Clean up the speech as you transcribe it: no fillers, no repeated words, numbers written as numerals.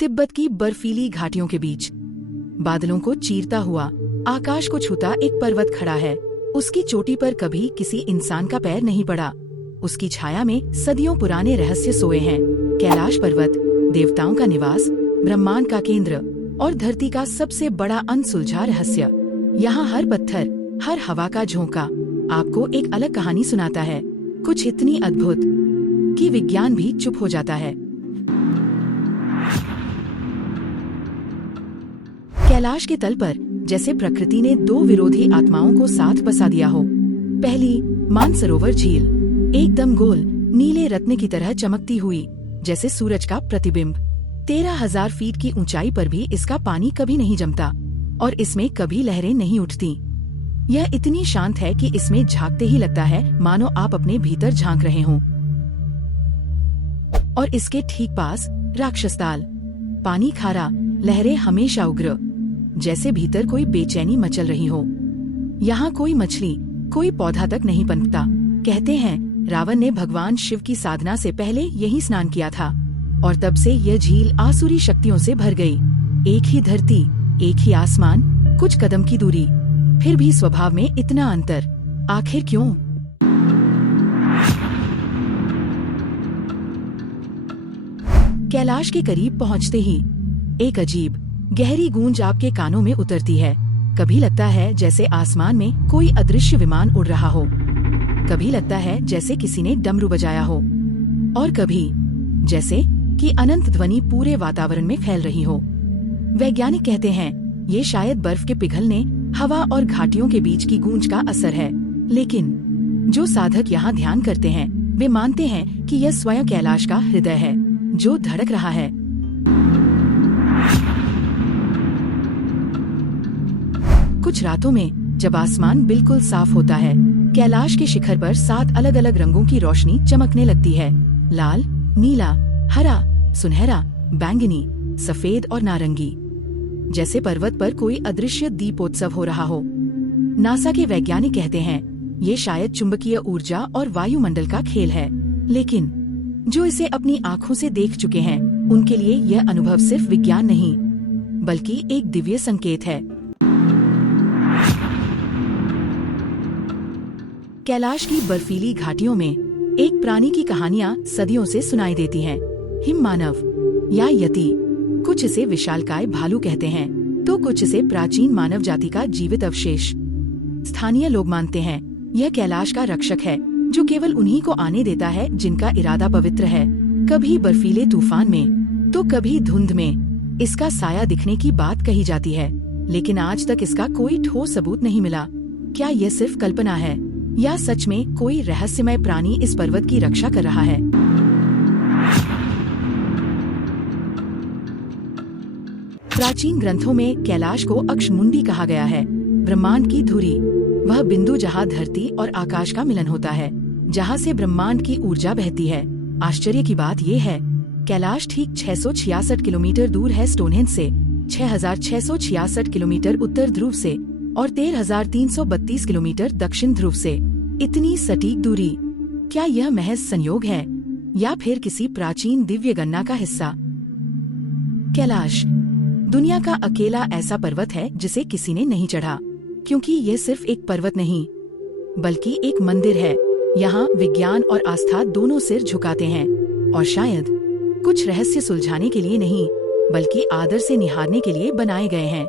तिब्बत की बर्फीली घाटियों के बीच बादलों को चीरता हुआ आकाश को छूता एक पर्वत खड़ा है। उसकी चोटी पर कभी किसी इंसान का पैर नहीं पड़ा। उसकी छाया में सदियों पुराने रहस्य सोए हैं। कैलाश पर्वत देवताओं का निवास, ब्रह्मांड का केंद्र और धरती का सबसे बड़ा अनसुलझा रहस्य। यहाँ हर पत्थर, हर हवा का झोंका आपको एक अलग कहानी सुनाता है, कुछ इतनी अद्भुत कि विज्ञान भी चुप हो जाता है। कैलाश के तल पर जैसे प्रकृति ने दो विरोधी आत्माओं को साथ बसा दिया हो। पहली मानसरोवर झील, एकदम गोल नीले रत्न की तरह चमकती हुई जैसे सूरज का प्रतिबिंब। 13,000 फीट की ऊंचाई पर भी इसका पानी कभी नहीं जमता और इसमें कभी लहरें नहीं उठती। यह इतनी शांत है कि इसमें झांकते ही लगता है मानो आप अपने भीतर झांक रहे हों। और इसके ठीक पास राक्षसताल, पानी खारा, लहरें हमेशा उग्र, जैसे भीतर कोई बेचैनी मचल रही हो। यहाँ कोई मछली, कोई पौधा तक नहीं पनपता। कहते हैं रावण ने भगवान शिव की साधना से पहले यही स्नान किया था और तब से यह झील आसुरी शक्तियों से भर गई। एक ही धरती, एक ही आसमान, कुछ कदम की दूरी, फिर भी स्वभाव में इतना अंतर। आखिर क्यों? कैलाश के करीब पहुंचते ही एक अजीब गहरी गूंज आपके कानों में उतरती है। कभी लगता है जैसे आसमान में कोई अदृश्य विमान उड़ रहा हो, कभी लगता है जैसे किसी ने डमरू बजाया हो, और कभी जैसे कि अनंत ध्वनि पूरे वातावरण में फैल रही हो। वैज्ञानिक कहते हैं ये शायद बर्फ के पिघलने, हवा और घाटियों के बीच की गूंज का असर है। लेकिन जो साधक यहाँ ध्यान करते हैं वे मानते हैं कि यह स्वयं कैलाश का हृदय है जो धड़क रहा है। कुछ रातों में जब आसमान बिल्कुल साफ होता है, कैलाश के शिखर पर 7 अलग अलग रंगों की रोशनी चमकने लगती है। लाल, नीला, हरा, सुनहरा, बैंगनी, सफेद और नारंगी, जैसे पर्वत पर कोई अदृश्य दीपोत्सव हो रहा हो। नासा के वैज्ञानिक कहते हैं ये शायद चुंबकीय ऊर्जा और वायुमंडल का खेल है, लेकिन जो इसे अपनी आँखों से देख चुके हैं उनके लिए यह अनुभव सिर्फ विज्ञान नहीं बल्कि एक दिव्य संकेत है। कैलाश की बर्फीली घाटियों में एक प्राणी की कहानियां सदियों से सुनाई देती हैं। हिम मानव या यति। कुछ इसे विशालकाय भालू कहते हैं तो कुछ इसे प्राचीन मानव जाति का जीवित अवशेष। स्थानीय लोग मानते हैं यह कैलाश का रक्षक है जो केवल उन्हीं को आने देता है जिनका इरादा पवित्र है। कभी बर्फीले तूफान में तो कभी धुंध में इसका साया दिखने की बात कही जाती है, लेकिन आज तक इसका कोई ठोस सबूत नहीं मिला। क्या यह सिर्फ कल्पना है या सच में कोई रहस्यमय प्राणी इस पर्वत की रक्षा कर रहा है? प्राचीन ग्रंथों में कैलाश को अक्षमुंडी कहा गया है, ब्रह्मांड की धुरी, वह बिंदु जहाँ धरती और आकाश का मिलन होता है, जहाँ से ब्रह्मांड की ऊर्जा बहती है। आश्चर्य की बात ये है कैलाश ठीक 666 किलोमीटर दूर है स्टोनहेंज से, 6,666 किलोमीटर उत्तर ध्रुव से और 13,332 किलोमीटर दक्षिण ध्रुव से। इतनी सटीक दूरी, क्या यह महज संयोग है या फिर किसी प्राचीन दिव्य गणना का हिस्सा? कैलाश दुनिया का अकेला ऐसा पर्वत है जिसे किसी ने नहीं चढ़ा, क्योंकि यह सिर्फ एक पर्वत नहीं बल्कि एक मंदिर है। यहाँ विज्ञान और आस्था दोनों सिर झुकाते हैं और शायद कुछ रहस्य सुलझाने के लिए नहीं बल्कि आदर से निहारने के लिए बनाए गए हैं।